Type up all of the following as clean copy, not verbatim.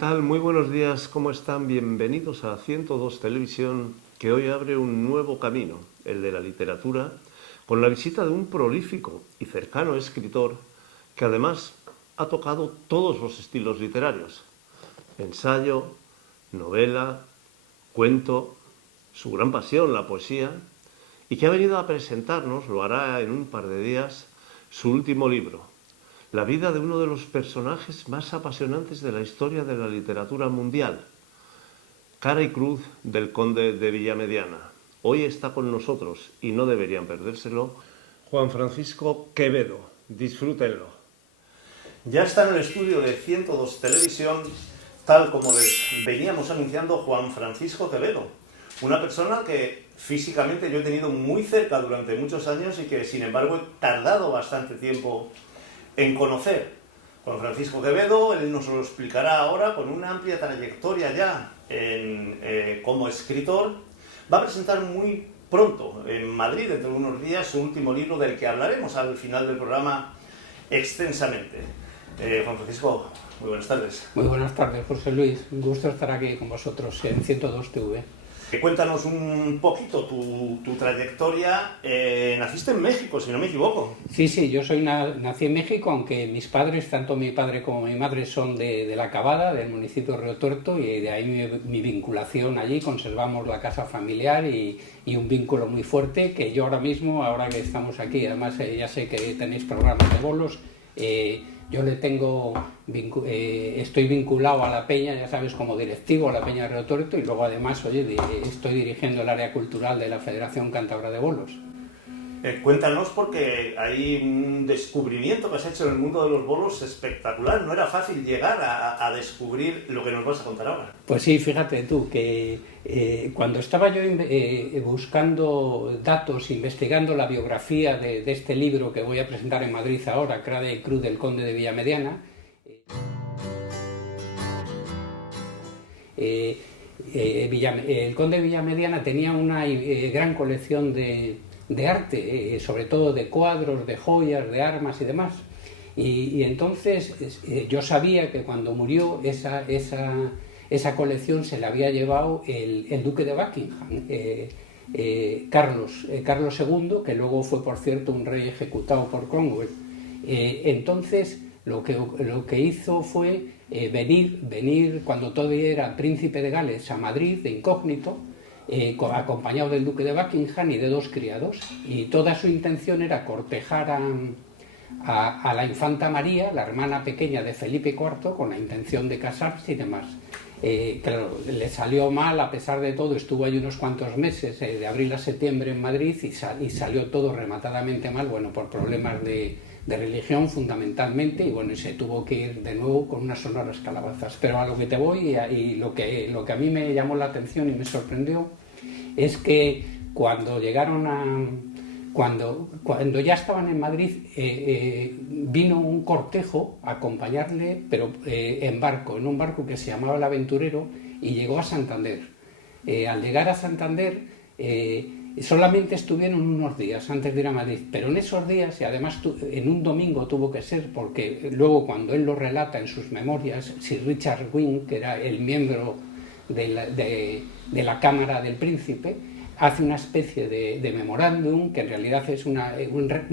tal? Muy buenos días, ¿cómo están? Bienvenidos a 102 Televisión, que hoy abre un nuevo camino, el de la literatura, con la visita de un prolífico y cercano escritor que además ha tocado todos los estilos literarios: ensayo, novela, cuento, su gran pasión, la poesía, y que ha venido a presentarnos, lo hará en un par de días, su último libro, la vida de uno de los personajes más apasionantes de la historia de la literatura mundial, Cara y Cruz del Conde de Villamediana. Hoy está con nosotros, y no deberían perdérselo, Juan Francisco Quevedo. Disfrútenlo. Ya está en el estudio de 102 Televisión, tal como les veníamos anunciando, Juan Francisco Quevedo, una persona que físicamente yo he tenido muy cerca durante muchos años y que sin embargo he tardado bastante tiempo en conocer. Juan Francisco Quevedo, él nos lo explicará ahora, con una amplia trayectoria ya como escritor, va a presentar muy pronto en Madrid, dentro de unos días, su último libro, del que hablaremos al final del programa extensamente. Juan Francisco, muy buenas tardes. Muy buenas tardes, José Luis. Un gusto estar aquí con vosotros en 102 TV. Cuéntanos un poquito tu trayectoria. Naciste en México, si no me equivoco. Sí, yo nací en México, aunque mis padres, tanto mi padre como mi madre, son de La Cabada, del municipio de Río Tuerto, y de ahí mi vinculación allí. Conservamos la casa familiar y un vínculo muy fuerte que yo ahora mismo, ahora que estamos aquí, además ya sé que tenéis programas de bolos, yo estoy vinculado a la Peña, ya sabes, como directivo a la Peña de Río Tuerto, y luego además, estoy dirigiendo el área cultural de la Federación Cántabra de Bolos. Cuéntanos, porque hay un descubrimiento que has hecho en el mundo de los bolos espectacular. No era fácil llegar a descubrir lo que nos vas a contar ahora. Pues sí, fíjate tú, que cuando estaba yo buscando datos, investigando la biografía de este libro que voy a presentar en Madrid ahora, Cara y Cruz del Conde de Villamediana, el Conde de Villamediana tenía una gran colección de arte, sobre todo de cuadros, de joyas, de armas y demás. Y entonces yo sabía que cuando murió esa colección se la había llevado el duque de Buckingham, Carlos II, que luego fue, por cierto, un rey ejecutado por Cromwell. Entonces lo que hizo fue venir cuando todavía era príncipe de Gales a Madrid de incógnito, acompañado del duque de Buckingham y de 2 criados, y toda su intención era cortejar a la infanta María, la hermana pequeña de Felipe IV, con la intención de casarse y demás. Claro, le salió mal, a pesar de todo. Estuvo ahí unos cuantos meses, de abril a septiembre en Madrid, y salió todo rematadamente mal, bueno, por problemas de religión fundamentalmente, y bueno, y se tuvo que ir de nuevo con unas sonoras calabazas. Pero a lo que te voy, y lo que a mí me llamó la atención y me sorprendió, es que cuando ya estaban en Madrid, vino un cortejo a acompañarle, pero en un barco que se llamaba El Aventurero, y llegó a Santander. Al llegar a Santander, solamente estuvieron unos días antes de ir a Madrid, pero en esos días, y además en un domingo tuvo que ser, porque luego, cuando él lo relata en sus memorias, Sir Richard Wynne, que era el miembro de la Cámara del Príncipe, hace una especie de memorándum que en realidad es una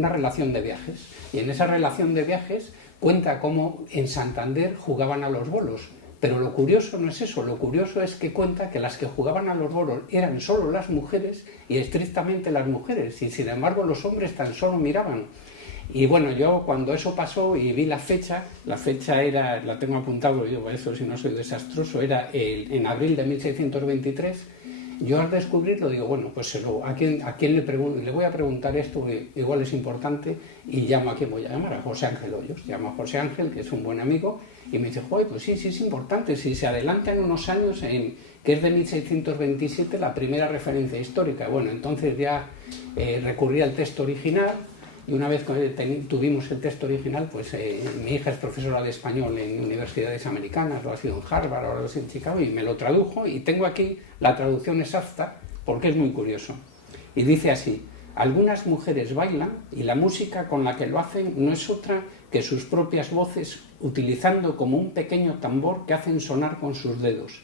relación de viajes, y en esa relación de viajes cuenta cómo en Santander jugaban a los bolos. Pero lo curioso no es eso, lo curioso es que cuenta que las que jugaban a los bolos eran solo las mujeres, y estrictamente las mujeres, y sin embargo los hombres tan solo miraban. Y bueno, yo cuando eso pasó y vi la fecha era, la tengo apuntado yo, eso si no soy desastroso, era en abril de 1623. Yo al descubrirlo digo, bueno, pues ¿a quién le voy a preguntar esto? Que igual es importante, y llamo a quién voy a llamar, a José Ángel Hoyos. Llamo a José Ángel, que es un buen amigo, y me dice, joder, pues sí, es importante, si se adelantan unos años, que es de 1627 la primera referencia histórica. Bueno, entonces ya recurrí al texto original, y una vez que tuvimos el texto original, pues mi hija es profesora de español en universidades americanas, lo ha sido en Harvard, ahora lo es en Chicago, y me lo tradujo, y tengo aquí la traducción exacta, porque es muy curioso. Y dice así: Algunas mujeres bailan y la música con la que lo hacen no es otra que sus propias voces, utilizando como un pequeño tambor que hacen sonar con sus dedos.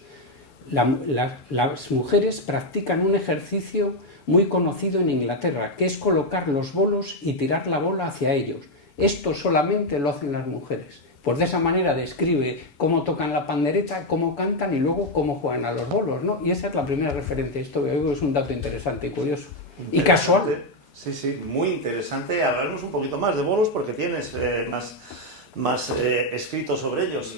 Las mujeres practican un ejercicio muy conocido en Inglaterra, que es colocar los bolos y tirar la bola hacia ellos. Esto solamente lo hacen las mujeres. Pues de esa manera describe cómo tocan la pandereta, cómo cantan y luego cómo juegan a los bolos, ¿no? Y esa es la primera referencia. Esto es un dato interesante y curioso. Y casual. Sí, sí, muy interesante. Hablaremos un poquito más de bolos porque tienes más escrito sobre ellos.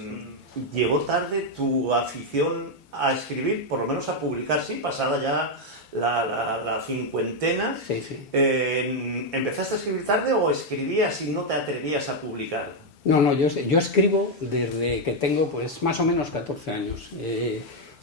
¿Llegó tarde tu afición a escribir, por lo menos a publicar, sí, pasada ya la cincuentena? Sí, sí. ¿Empezaste a escribir tarde o escribías y no te atrevías a publicar? No, yo escribo desde que tengo pues más o menos 14 años.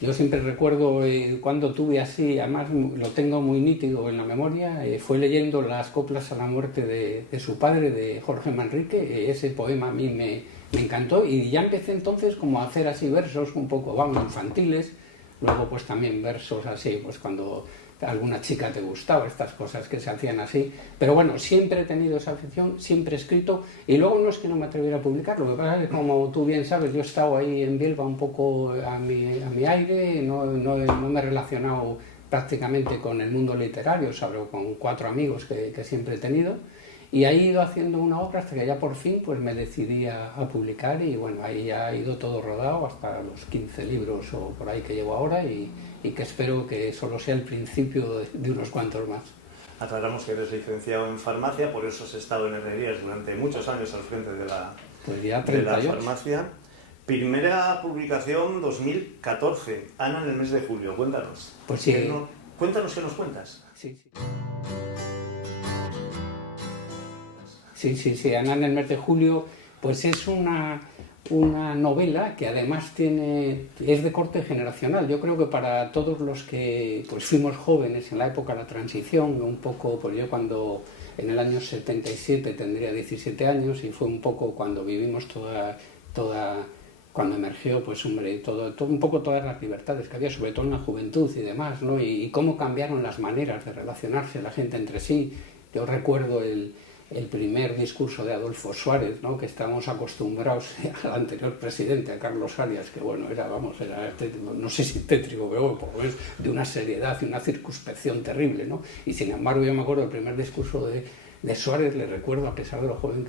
Yo siempre recuerdo cuando tuve así, además lo tengo muy nítido en la memoria, fue leyendo las coplas a la muerte de su padre, de Jorge Manrique. Ese poema a mí me encantó y ya empecé entonces como a hacer así versos un poco, vamos, infantiles, luego pues también versos así, pues cuando alguna chica te gustaba, estas cosas que se hacían así, pero bueno, siempre he tenido esa afición, siempre he escrito, y luego no es que no me atreviera a publicar, lo que pasa es que como tú bien sabes, yo he estado ahí en Bielba un poco a mi aire, no me he relacionado prácticamente con el mundo literario, salvo con 4 amigos que siempre he tenido, y he ido haciendo una obra hasta que ya por fin pues me decidí a publicar, y bueno, ahí ya ha ido todo rodado hasta los 15 libros o por ahí que llevo ahora, y que espero que solo sea el principio de unos cuantos más. Aclaramos que eres licenciado en farmacia, por eso has estado en Herrerías durante muchos años al frente de la farmacia. Primera publicación 2014, Ana en el mes de julio, cuéntanos. Pues sí. Cuéntanos qué nos cuentas. Sí, Ana en el mes de julio, pues es una novela que además es de corte generacional. Yo creo que para todos los que pues fuimos jóvenes en la época de la transición, un poco, pues yo cuando en el año 77 tendría 17 años y fue un poco cuando vivimos cuando emergió, pues hombre, un poco todas las libertades que había, sobre todo en la juventud y demás, ¿no? Y cómo cambiaron las maneras de relacionarse la gente entre sí. Yo recuerdo el primer discurso de Adolfo Suárez, ¿no? Que estábamos acostumbrados al anterior presidente, a Carlos Arias, que bueno, era no sé si tétrico, pero por lo menos de una seriedad y una circunspección terrible, ¿no? Y sin embargo yo me acuerdo del primer discurso de Suárez, le recuerdo, a pesar de lo joven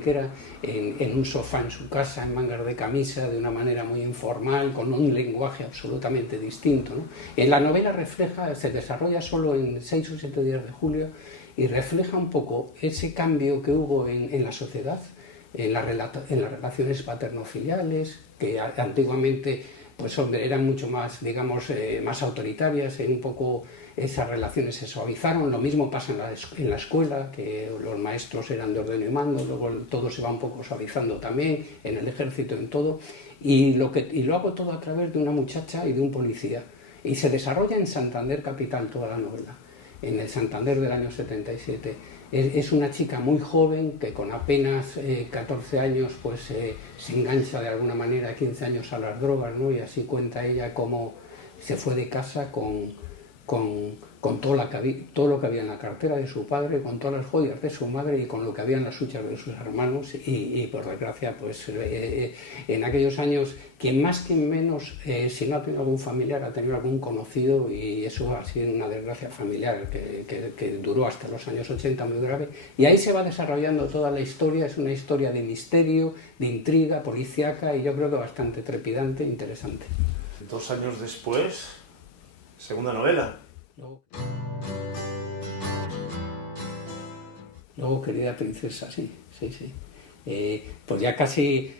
que era, en un sofá en su casa, en mangas de camisa, de una manera muy informal, con un lenguaje absolutamente distinto, ¿no? En la novela se desarrolla solo en 6 o 7 días de julio, y refleja un poco ese cambio que hubo en la sociedad, en las relaciones paterno-filiales, que antiguamente pues, eran mucho más, digamos, más autoritarias, un poco esas relaciones se suavizaron. Lo mismo pasa en la escuela, que los maestros eran de orden y mando, luego todo se va un poco suavizando también, en el ejército, en todo, y lo hago todo a través de una muchacha y de un policía, y se desarrolla en Santander capital toda la novela, en el Santander del año 77. Es una chica muy joven que con apenas 14 años pues se engancha de alguna manera, 15 años, a las drogas, ¿no? Y así cuenta ella cómo se fue de casa con todo lo que había en la cartera de su padre, con todas las joyas de su madre y con lo que había en las huchas de sus hermanos, y por desgracia pues en aquellos años quien más quien menos, si no ha tenido algún familiar, ha tenido algún conocido, y eso ha sido una desgracia familiar que duró hasta los años 80, muy grave, y ahí se va desarrollando toda la historia. Es una historia de misterio, de intriga policíaca, y yo creo que bastante trepidante e interesante. 2 años después, segunda novela. Luego, Querida princesa, sí. Pues ya casi,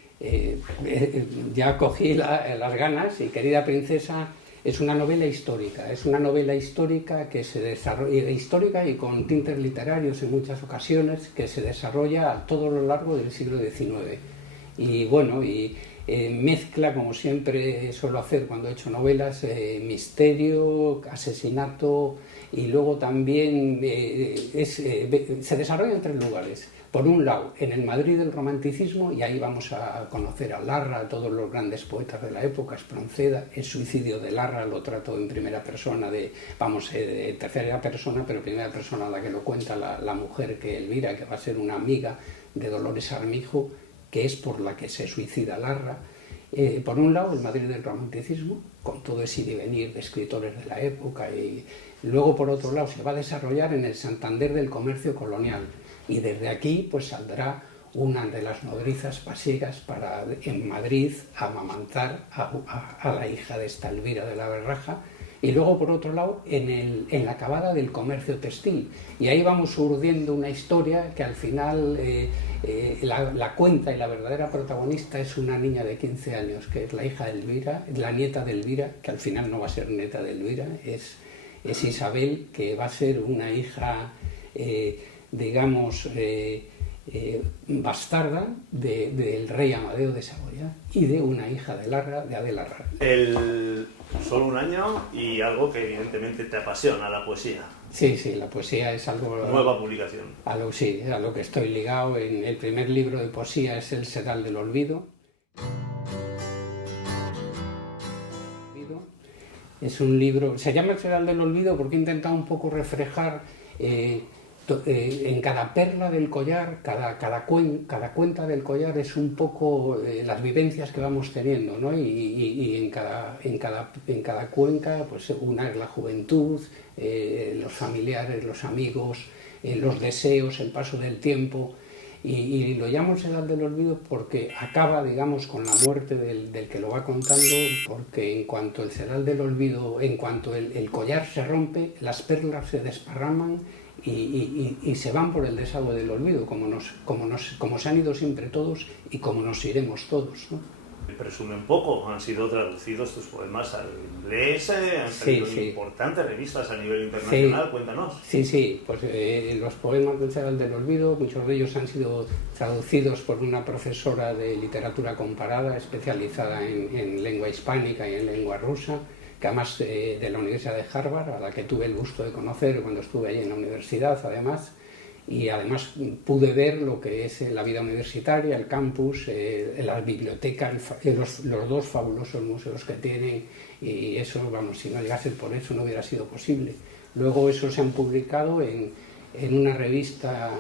ya cogí las ganas, y Querida princesa es una novela histórica. Que se desarrolla, histórica y con tintes literarios en muchas ocasiones, que se desarrolla a todo lo largo del siglo XIX. Y bueno, y mezcla, como siempre suelo hacer cuando he hecho novelas, misterio, asesinato, y luego también se desarrolla en tres lugares. Por un lado, en el Madrid del romanticismo, y ahí vamos a conocer a Larra, a todos los grandes poetas de la época, Espronceda. El suicidio de Larra lo trato en primera persona, de tercera persona, pero primera persona la que lo cuenta la mujer, que Elvira, que va a ser una amiga de Dolores Armijo, que es por la que se suicida Larra. Por un lado, el Madrid del romanticismo, con todo ese ir y venir de escritores de la época, y luego, por otro lado, se va a desarrollar en el Santander del comercio colonial, y desde aquí pues saldrá una de las nodrizas pasiegas para en Madrid amamantar a la hija de esta Elvira de la Verraja. Y luego, por otro lado, en la acabada del comercio textil. Y ahí vamos urdiendo una historia que al final la cuenta, y la verdadera protagonista es una niña de 15 años, que es la hija de Elvira, la nieta de Elvira, que al final no va a ser nieta de Elvira, es Isabel, que va a ser una hija, digamos, bastarda del rey Amadeo de Saboya y de una hija de Larra, de Adela Larra. Solo un año y algo que evidentemente te apasiona, la poesía. Sí, la poesía es algo... Nueva publicación. A lo que estoy ligado. El primer libro de poesía es El Sedal del Olvido. Es un libro... Se llama El Sedal del Olvido porque he intentado un poco reflejar... en cada perla del collar, cada cuenta del collar es un poco las vivencias que vamos teniendo, ¿no? Y en cada cuenca, pues una es la juventud, los familiares, los amigos, los deseos, el paso del tiempo. Y lo llamo el Sedal del Olvido porque acaba, digamos, con la muerte del que lo va contando, porque en cuanto el Sedal del Olvido, en cuanto el collar se rompe, las perlas se desparraman y se van por el desagüe del olvido, como se han ido siempre todos y como nos iremos todos, ¿no? Presume un poco, han sido traducidos tus poemas al inglés, han salido importantes revistas a nivel internacional, cuéntanos. Sí, pues los poemas del Sedal del Olvido, muchos de ellos han sido traducidos por una profesora de literatura comparada especializada en lengua hispánica y en lengua rusa, que además de la Universidad de Harvard, a la que tuve el gusto de conocer cuando estuve allí en la universidad, además, y además pude ver lo que es la vida universitaria, el campus, la biblioteca, los dos fabulosos museos que tienen, y eso, vamos, si no llegase por eso no hubiera sido posible. Luego eso se han publicado en una revista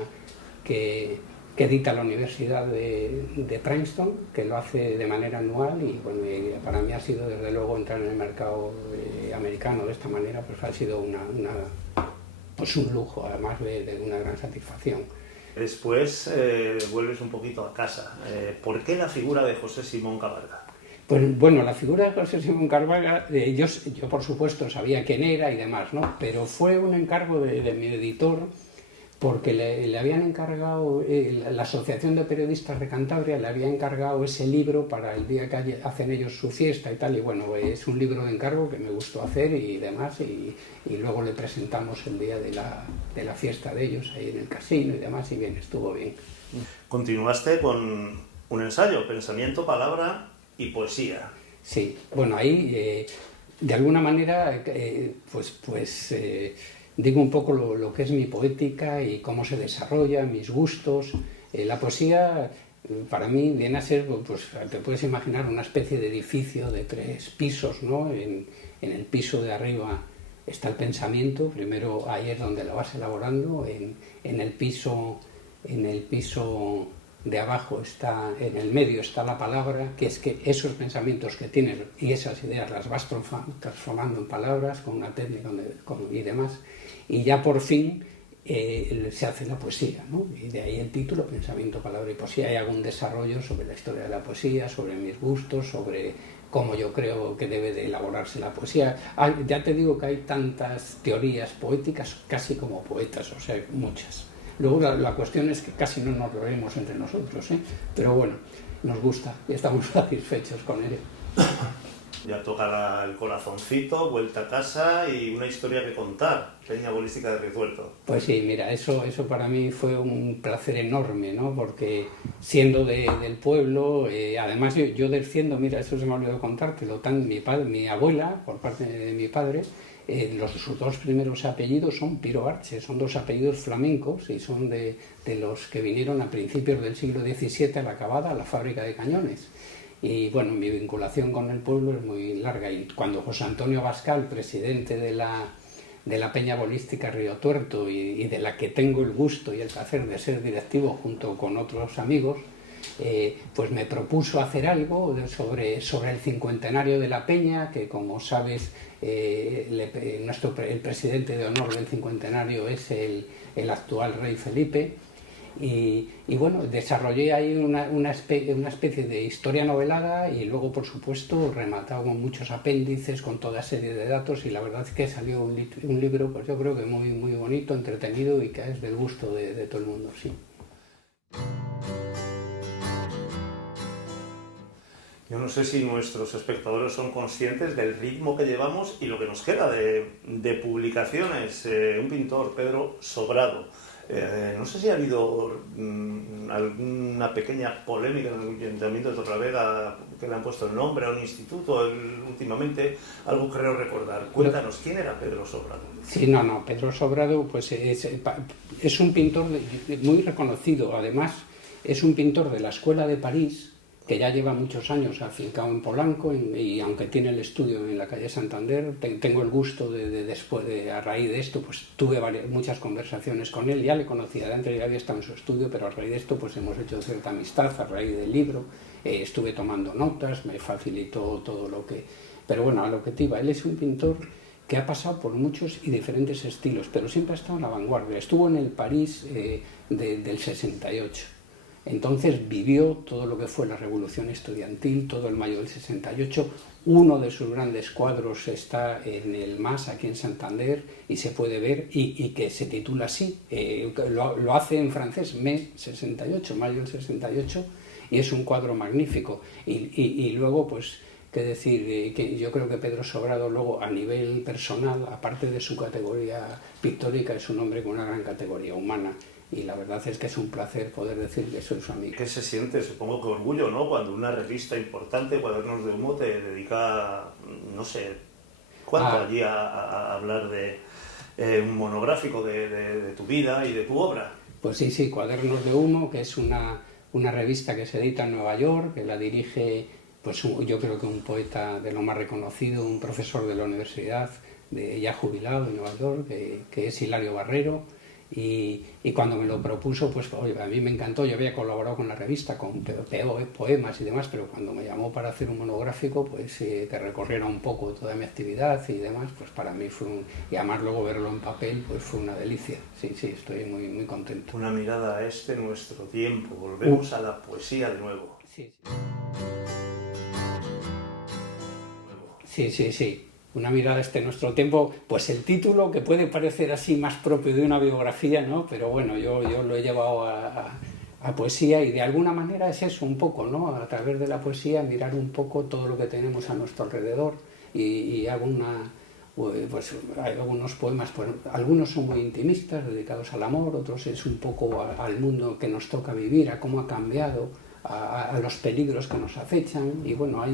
que edita la Universidad de Princeton, que lo hace de manera anual, y bueno, para mí ha sido desde luego entrar en el mercado americano de esta manera, pues ha sido pues un lujo, además de una gran satisfacción. Después vuelves un poquito a casa. ¿Por qué la figura de José Simón Cabalga? Pues bueno, la figura de José Simón Cabalga, yo por supuesto sabía quién era y demás, ¿no? Pero fue un encargo de mi editor, porque le habían encargado, la Asociación de Periodistas de Cantabria le había encargado ese libro para el día que hacen ellos su fiesta y tal, y bueno, es un libro de encargo que me gustó hacer y demás, y luego le presentamos el día de la fiesta de ellos ahí en el casino y demás, y bien, estuvo bien. Continuaste con un ensayo, Pensamiento, Palabra y Poesía. Sí, bueno, ahí de alguna manera digo un poco lo que es mi poética y cómo se desarrolla, mis gustos. La poesía para mí viene a ser, pues te puedes imaginar una especie de edificio de 3 pisos, ¿no? En el piso de arriba está el pensamiento, primero ahí es donde lo vas elaborando, en el piso de abajo en el medio está la palabra, que es que esos pensamientos que tienes y esas ideas las vas transformando en palabras con una técnica y demás, y ya por fin se hace la poesía, ¿no? Y de ahí el título, Pensamiento, Palabra y Poesía. Hay algún desarrollo sobre la historia de la poesía, sobre mis gustos, sobre cómo yo creo que debe de elaborarse la poesía. Ya te digo que hay tantas teorías poéticas casi como poetas, o sea, muchas. Luego la cuestión es que casi no nos reímos entre nosotros, ¿eh? Pero bueno, nos gusta y estamos satisfechos con ello. Ya toca el corazoncito, vuelta a casa y una historia que contar. Peña Bolística de Riezuelto. Pues sí, mira, eso para mí fue un placer enorme, ¿no? Porque siendo del pueblo, además yo desciendo, mira, eso se me ha olvidado contártelo, mi abuela, por parte de mi padre, sus dos primeros apellidos son Piro Arche, son dos apellidos flamencos y son de los que vinieron a principios del siglo XVII a la Cavada, a la fábrica de cañones. Y bueno, mi vinculación con el pueblo es muy larga. Y cuando José Antonio Bascal, presidente de la Peña Bolística Río Tuerto y de la que tengo el gusto y el placer de ser directivo junto con otros amigos, pues me propuso hacer algo sobre el cincuentenario de la Peña, que como sabes, el presidente de honor del cincuentenario es el actual rey Felipe. Y bueno, desarrollé ahí una especie de historia novelada y luego, por supuesto, rematado con muchos apéndices, con toda serie de datos, y la verdad es que salió un libro, pues yo creo que muy, muy bonito, entretenido y que es del gusto de todo el mundo, sí. Yo no sé si nuestros espectadores son conscientes del ritmo que llevamos y lo que nos queda de publicaciones. Un pintor, Pedro Sobrado. No sé si ha habido alguna pequeña polémica en el Ayuntamiento de Torrelavega que le han puesto el nombre a un instituto últimamente, algo creo recordar. Cuéntanos, ¿quién era Pedro Sobrado? Sí, no, Pedro Sobrado pues es un pintor muy reconocido, además es un pintor de la Escuela de París, que ya lleva muchos años afincado en Polanco y aunque tiene el estudio en la calle Santander, tengo el gusto a raíz de esto, pues tuve muchas conversaciones con él, ya le conocía de antes, ya había estado en su estudio, pero a raíz de esto pues hemos hecho cierta amistad, a raíz del libro, estuve tomando notas, me facilitó todo lo que... Pero bueno, a lo que te iba, él es un pintor que ha pasado por muchos y diferentes estilos, pero siempre ha estado en la vanguardia, estuvo en el París del 68. Entonces vivió todo lo que fue la revolución estudiantil, todo el mayo del 68. Uno de sus grandes cuadros está en el MAS, aquí en Santander, y se puede ver, y que se titula así, lo hace en francés, Mai 68, mayo del 68, y es un cuadro magnífico. Y luego, pues, qué decir, que yo creo que Pedro Sobrado luego a nivel personal, aparte de su categoría pictórica, es un hombre con una gran categoría humana. Y la verdad es que es un placer poder decir que soy su amigo. ¿Qué se siente? Supongo que orgullo, ¿no? Cuando una revista importante, Cuadernos de Humo, te dedica, no sé, ¿cuánto allí a hablar de un monográfico de tu vida y de tu obra? Pues sí, Cuadernos de Humo, que es una revista que se edita en Nueva York, que la dirige, pues yo creo que un poeta de lo más reconocido, un profesor de la universidad, ya jubilado en Nueva York, que es Hilario Barrero. Y cuando me lo propuso, pues oye, a mí me encantó. Yo había colaborado con la revista, con poemas y demás, pero cuando me llamó para hacer un monográfico, pues que recorriera un poco toda mi actividad y demás, pues para mí fue y además luego verlo en papel, pues fue una delicia. Sí, estoy muy, muy contento. Una mirada a nuestro tiempo. Volvemos a la poesía de nuevo. Sí. Una mirada a nuestro tiempo, pues el título, que puede parecer así más propio de una biografía, ¿no? Pero bueno, yo lo he llevado a poesía y de alguna manera es eso un poco, ¿no? A través de la poesía mirar un poco todo lo que tenemos a nuestro alrededor y hago pues hay algunos poemas, pues algunos son muy intimistas, dedicados al amor, otros es un poco al mundo que nos toca vivir, a cómo ha cambiado, a los peligros que nos acechan y bueno,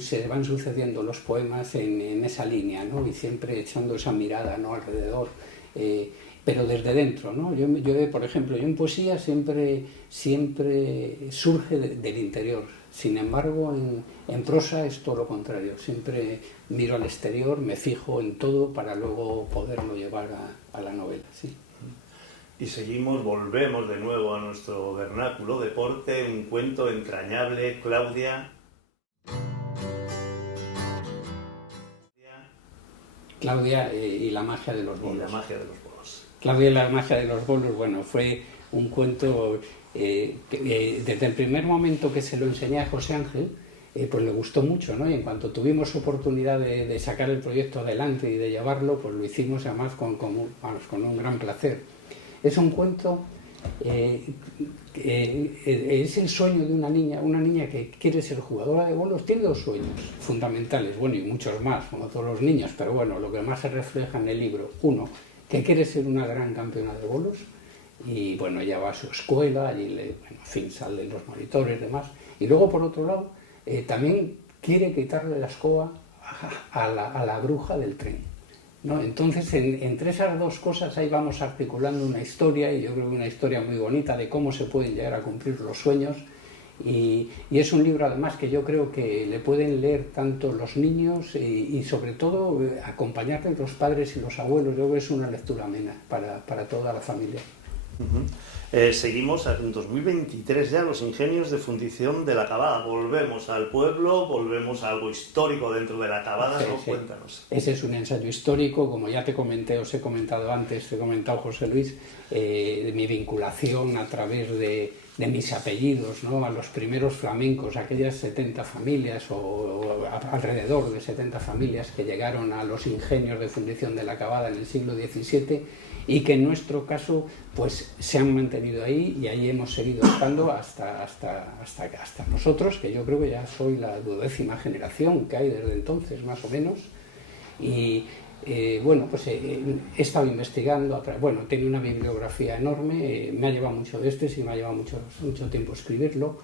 se van sucediendo los poemas en esa línea, ¿no? Y siempre echando esa mirada, ¿no? Alrededor, pero desde dentro, ¿no? Yo por ejemplo, en poesía siempre surge del interior. Sin embargo, en prosa es todo lo contrario. Siempre miro al exterior, me fijo en todo para luego poderlo llevar a la novela, sí. Y volvemos de nuevo a nuestro vernáculo, deporte, un cuento entrañable, Claudia y la magia de los bolos. Claudia y la magia de los bolos. Claudia y la magia de los bolos, bueno, fue un cuento que desde el primer momento que se lo enseñé a José Ángel, pues le gustó mucho, ¿no? Y en cuanto tuvimos oportunidad de sacar el proyecto adelante y de llevarlo, pues lo hicimos además con un gran placer. Es un cuento es el sueño de una niña que quiere ser jugadora de bolos. Tiene dos sueños fundamentales, bueno, y muchos más, como todos los niños, pero bueno, lo que más se refleja en el libro: uno, que quiere ser una gran campeona de bolos, y bueno, ella va a su escuela, allí en fin, salen los monitores y demás, y luego por otro lado, también quiere quitarle la escoba a la bruja del tren, ¿no? Entonces, entre esas dos cosas ahí vamos articulando una historia, y yo creo que una historia muy bonita de cómo se pueden llegar a cumplir los sueños, y es un libro además que yo creo que le pueden leer tanto los niños y sobre todo acompañarle los padres y los abuelos. Yo creo que es una lectura amena para toda la familia. Seguimos en 2023 ya, los ingenios de fundición de la Cabada. Volvemos al pueblo, volvemos a algo histórico dentro de la Cabada, sí, ¿no? Sí. Cuéntanos. Ese es un ensayo histórico, como ya te comenté, os he comentado antes, te he comentado, José Luis, de mi vinculación a través de mis apellidos, ¿no? A los primeros flamencos, aquellas 70 familias o alrededor de 70 familias que llegaron a los ingenios de fundición de la Cabada en el siglo XVII, y que en nuestro caso pues se han mantenido ahí, y ahí hemos seguido estando hasta nosotros, que yo creo que ya soy la 12ª generación que hay desde entonces, más o menos. Y bueno, pues he estado investigando, bueno, tengo una bibliografía enorme, me ha llevado mucho de sí, me ha llevado mucho tiempo escribirlo,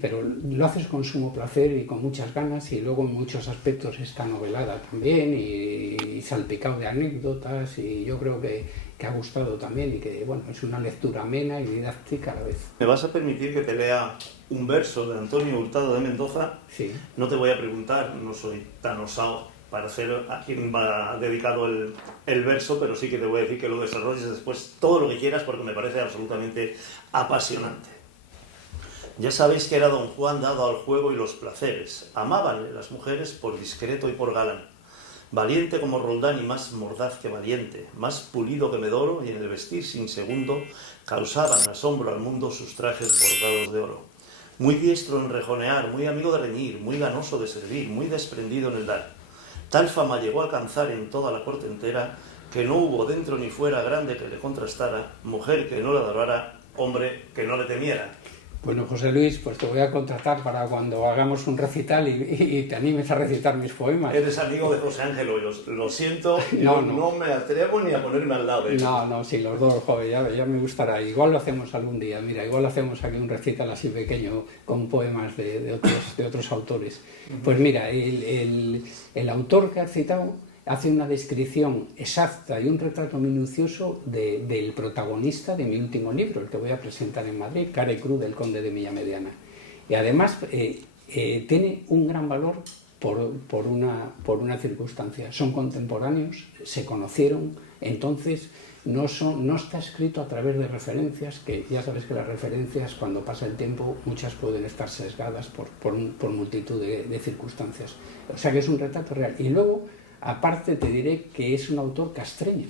pero lo haces con sumo placer y con muchas ganas, y luego en muchos aspectos está novelada también y salpicado de anécdotas, y yo creo que ha gustado también, y que bueno, es una lectura amena y didáctica a la vez. ¿Me vas a permitir que te lea un verso de Antonio Hurtado de Mendoza? Sí. No te voy a preguntar, no soy tan osado para ser a quien va dedicado el verso, pero sí que te voy a decir que lo desarrolles después todo lo que quieras, porque me parece absolutamente apasionante. Ya sabéis que era don Juan dado al juego y los placeres. Amábanle las mujeres por discreto y por galán. Valiente como Roldán y más mordaz que valiente, más pulido que Medoro, y en el vestir sin segundo causaban asombro al mundo sus trajes bordados de oro. Muy diestro en rejonear, muy amigo de reñir, muy ganoso de servir, muy desprendido en el dar. Tal fama llegó a alcanzar en toda la corte entera, que no hubo dentro ni fuera grande que le contrastara, mujer que no le adorara, hombre que no le temiera. Bueno, José Luis, pues te voy a contratar para cuando hagamos un recital y te animes a recitar mis poemas. Eres amigo de José Ángel Hoyos, lo siento, no me atrevo ni a ponerme al lado de él. No, sí, los dos, joder, ya me gustará. Igual lo hacemos algún día, mira, igual hacemos aquí un recital así pequeño con poemas de otros autores. Pues mira, el autor que has citado hace una descripción exacta y un retrato minucioso del protagonista de mi último libro, el que voy a presentar en Madrid, Cara y Cruz del Conde de Villamediana. Y además tiene un gran valor por una circunstancia. Son contemporáneos, se conocieron, entonces no está escrito a través de referencias, que ya sabes que las referencias, cuando pasa el tiempo, muchas pueden estar sesgadas por multitud de circunstancias. O sea que es un retrato real. Y luego, aparte, te diré que es un autor castreño,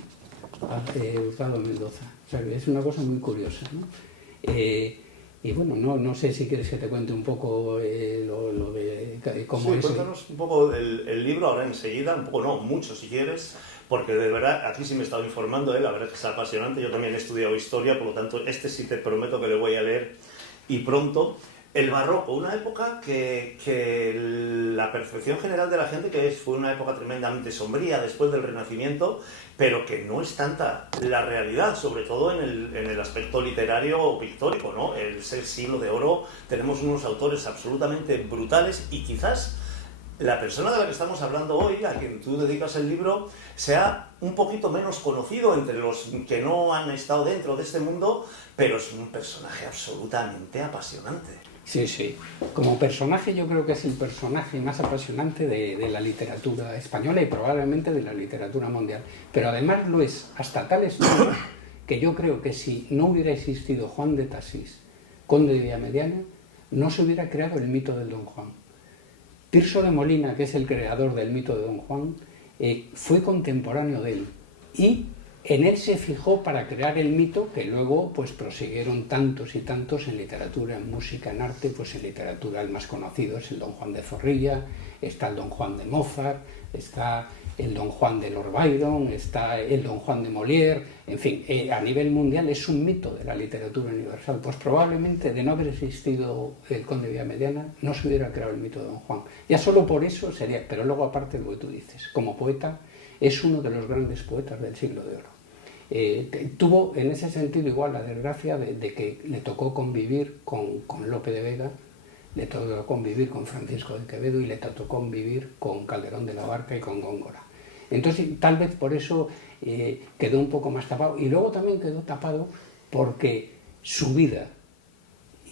Hurtado Mendoza. O sea, que es una cosa muy curiosa, ¿no? Y bueno, no sé si quieres que te cuente un poco lo de cómo es. Cuéntanos un poco el libro ahora enseguida, un poco no, mucho si quieres, porque de verdad, aquí sí me he estado informando, la verdad que es apasionante. Yo también he estudiado historia, por lo tanto, sí te prometo que le voy a leer, y pronto. El barroco, una época que la percepción general de la gente que fue una época tremendamente sombría después del Renacimiento, pero que no es tanta la realidad, sobre todo en el aspecto literario o pictórico, ¿no? El siglo de oro, tenemos unos autores absolutamente brutales, y quizás la persona de la que estamos hablando hoy, a quien tú dedicas el libro, sea un poquito menos conocido entre los que no han estado dentro de este mundo, pero es un personaje absolutamente apasionante. Sí. Como personaje, yo creo que es el personaje más apasionante de la literatura española y probablemente de la literatura mundial. Pero además lo es hasta tal extremo que yo creo que si no hubiera existido Juan de Tasís, conde de Villamediana, no se hubiera creado el mito del Don Juan. Tirso de Molina, que es el creador del mito de Don Juan, fue contemporáneo de él, y en él se fijó para crear el mito que luego pues prosiguieron tantos y tantos en literatura, en música, en arte. Pues en literatura el más conocido es el Don Juan de Zorrilla, está el Don Juan de Mozart, está el Don Juan de Lord Byron, está el Don Juan de Molière, en fin, a nivel mundial es un mito de la literatura universal. Pues probablemente de no haber existido el Conde de Villamediana no se hubiera creado el mito de Don Juan. Ya solo por eso sería, pero luego aparte de lo que tú dices, como poeta es uno de los grandes poetas del siglo de oro. Tuvo en ese sentido igual la desgracia de que le tocó convivir con Lope de Vega, le tocó convivir con Francisco de Quevedo y le tocó convivir con Calderón de la Barca y con Góngora. Entonces tal vez por eso quedó un poco más tapado, y luego también quedó tapado porque su vida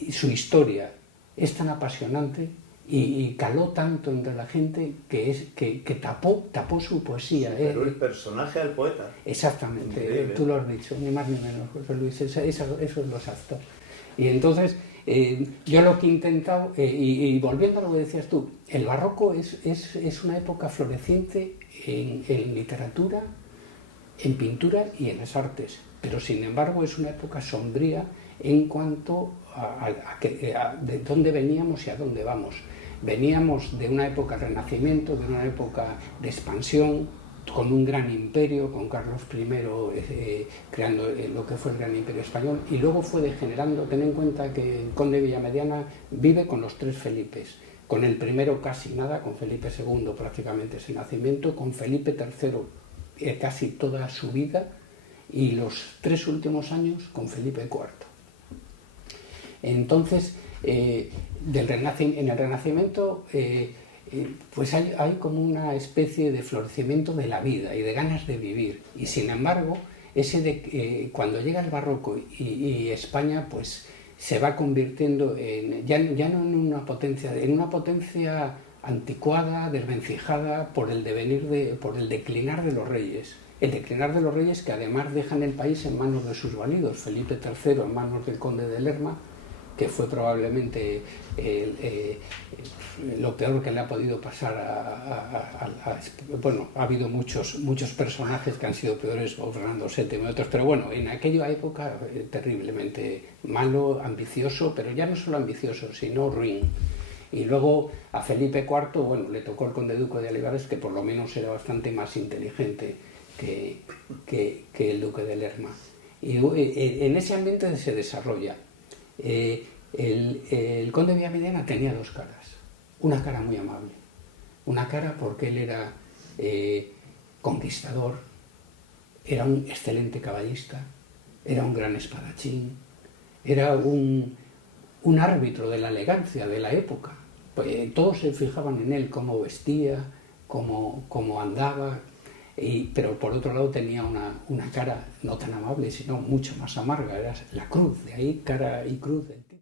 y su historia es tan apasionante y caló tanto entre la gente que tapó su poesía. Pero el personaje al poeta. Exactamente, Increíble. tú lo has dicho, ni más ni menos, José Luis, eso es lo exacto. Y entonces yo lo que he intentado, y volviendo a lo que decías tú, el barroco es una época floreciente en literatura, en pintura y en las artes, pero sin embargo es una época sombría en cuanto a de dónde veníamos y a dónde vamos. Veníamos de una época de renacimiento, de una época de expansión, con un gran imperio, con Carlos I creando lo que fue el gran imperio español, y luego fue degenerando. Ten en cuenta que el conde de Villamediana vive con los tres Felipes, con el primero casi nada, con Felipe II prácticamente ese nacimiento, con Felipe III casi toda su vida, y los 3 últimos años con Felipe IV. Entonces, en el Renacimiento pues hay como una especie de florecimiento de la vida y de ganas de vivir, y sin embargo cuando llega el barroco y España pues se va convirtiendo ya no en una potencia anticuada, desvencijada por el declinar de los reyes. El declinar de los reyes, que además dejan el país en manos de sus validos, Felipe III en manos del conde de Lerma, que fue probablemente lo peor que le ha podido pasar bueno, ha habido muchos personajes que han sido peores, Fernando VII y otros, pero bueno, en aquella época terriblemente malo, ambicioso, pero ya no solo ambicioso, sino ruin. Y luego a Felipe IV, bueno, le tocó el conde duque de Olivares, que por lo menos era bastante más inteligente que el duque de Lerma. Y en ese ambiente se desarrolla. El conde de Villamediana tenía 2 caras. Una cara muy amable, una cara porque él era conquistador, era un excelente caballista, era un gran espadachín, era un árbitro de la elegancia de la época. Pues, todos se fijaban en él, cómo vestía, cómo andaba, pero por otro lado tenía una cara no tan amable, sino mucho más amarga, era la cruz, de ahí cara y cruz del tipo.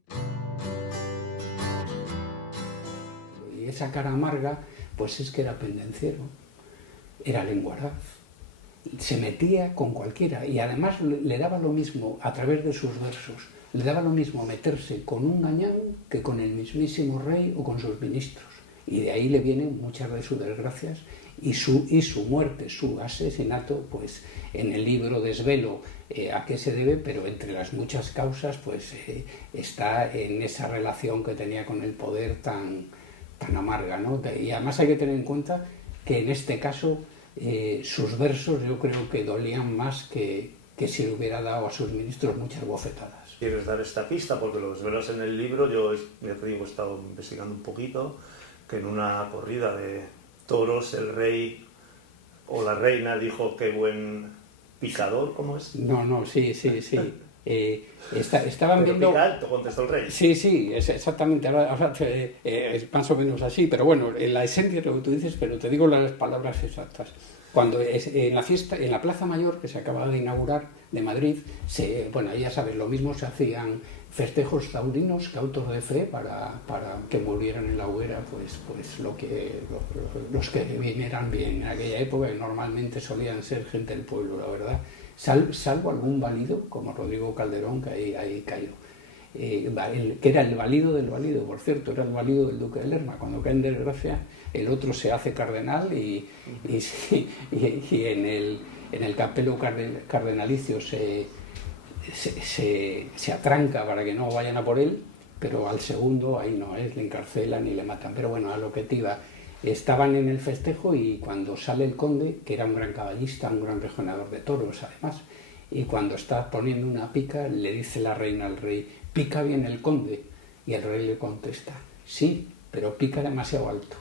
Y esa cara amarga, pues es que era pendenciero, era lenguaraz, se metía con cualquiera, y además le daba lo mismo a través de sus versos, le daba lo mismo meterse con un gañán que con el mismísimo rey o con sus ministros, y de ahí le vienen muchas de sus desgracias y su muerte, su asesinato. Pues en el libro desvelo a qué se debe, pero entre las muchas causas pues está en esa relación que tenía con el poder tan amarga, ¿no? Y además hay que tener en cuenta que en este caso sus versos yo creo que dolían más que si le hubiera dado a sus ministros muchas bofetadas. ¿Quieres dar esta pista? Porque lo desvelas en el libro. Yo ya te digo, he estado investigando un poquito, que en una corrida de toros el rey o la reina dijo: qué buen picador, ¿cómo es? No, sí. Estaban pero viendo... pica alto, contestó el rey. Sí, es exactamente, es más o menos así, pero bueno, en la esencia es lo que tú dices, pero te digo las palabras exactas. Cuando en la fiesta, en la Plaza Mayor, que se acababa de inaugurar, de Madrid, bueno, ya sabes, lo mismo, se hacían festejos taurinos que autos de fe para que murieran en la hoguera pues los que vinieran bien en aquella época, que normalmente solían ser gente del pueblo, la verdad, salvo algún válido como Rodrigo Calderón, que ahí cayó, que era el válido del válido, por cierto, era el válido del duque de Lerma. Cuando cae en desgracia, el otro se hace cardenal y en el capelo cardenalicio se atranca para que no vayan a por él, pero al segundo ahí no es, le encarcelan y le matan. Pero bueno, a lo que te iba, estaban en el festejo y cuando sale el conde, que era un gran caballista, un gran rejoneador de toros además, y cuando está poniendo una pica le dice la reina al rey: «¿Pica bien el conde?». Y el rey le contesta: «Sí, pero pica demasiado alto».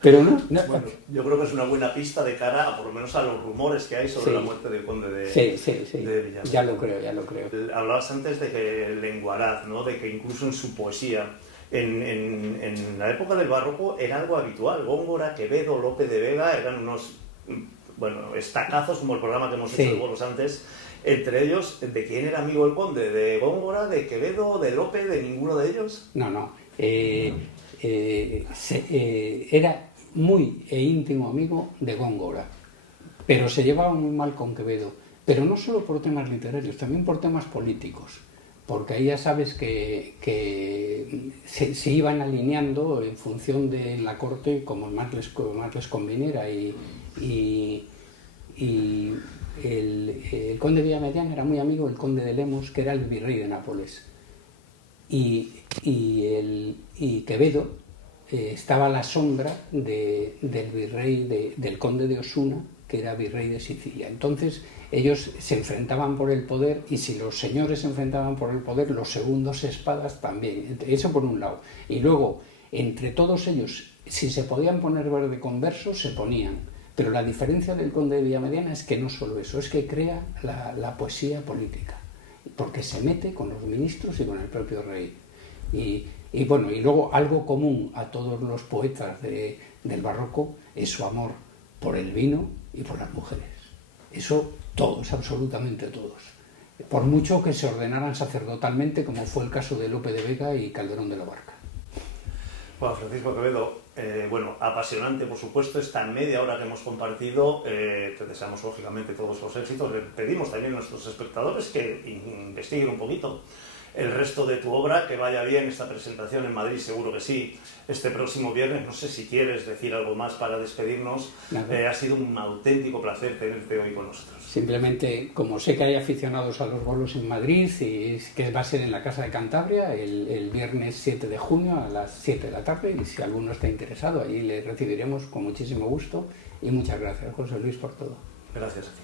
Pero no. Bueno, yo creo que es una buena pista de cara, por lo menos a los rumores que hay sobre la muerte del conde de Villanueva. Ya lo creo. Hablabas antes de que Lenguaraz, ¿no? De que incluso en su poesía, en la época del barroco era algo habitual. Góngora, Quevedo, Lope de Vega eran unos, bueno, estacazos, como el programa que hemos hecho de bolos antes. Entre ellos, ¿de quién era amigo el conde? ¿De Góngora, de Quevedo, de Lope, de ninguno de ellos? No. Era muy íntimo amigo de Góngora, pero se llevaba muy mal con Quevedo, pero no solo por temas literarios, también por temas políticos, porque ahí ya sabes que se iban alineando en función de la corte como más les conviniera, y el conde de Villamediana era muy amigo del conde de Lemos, que era el virrey de Nápoles, y Quevedo estaba a la sombra del virrey, del conde de Osuna, que era virrey de Sicilia. Entonces ellos se enfrentaban por el poder, y si los señores se enfrentaban por el poder, los segundos espadas también. Eso por un lado. Y luego, entre todos ellos, si se podían poner verde converso, se ponían. Pero la diferencia del conde de Villamediana es que no solo eso, es que crea la poesía política, porque se mete con los ministros y con el propio rey. Y bueno, y luego algo común a todos los poetas del barroco es su amor por el vino y por las mujeres. Eso todos, absolutamente todos. Por mucho que se ordenaran sacerdotalmente, como fue el caso de Lope de Vega y Calderón de la Barca. Bueno, Francisco Quevedo, apasionante, por supuesto, esta media hora que hemos compartido. Te deseamos, lógicamente, todos los éxitos. Le pedimos también a nuestros espectadores que investiguen un poquito el resto de tu obra, que vaya bien esta presentación en Madrid, seguro que sí, este próximo viernes. No sé si quieres decir algo más para despedirnos. Ha sido un auténtico placer tenerte hoy con nosotros. Simplemente, como sé que hay aficionados a los bolos en Madrid, y que va a ser en la Casa de Cantabria el viernes 7 de junio a las 7 de la tarde, y si alguno está interesado, allí le recibiremos con muchísimo gusto, y muchas gracias, José Luis, por todo. Gracias a ti.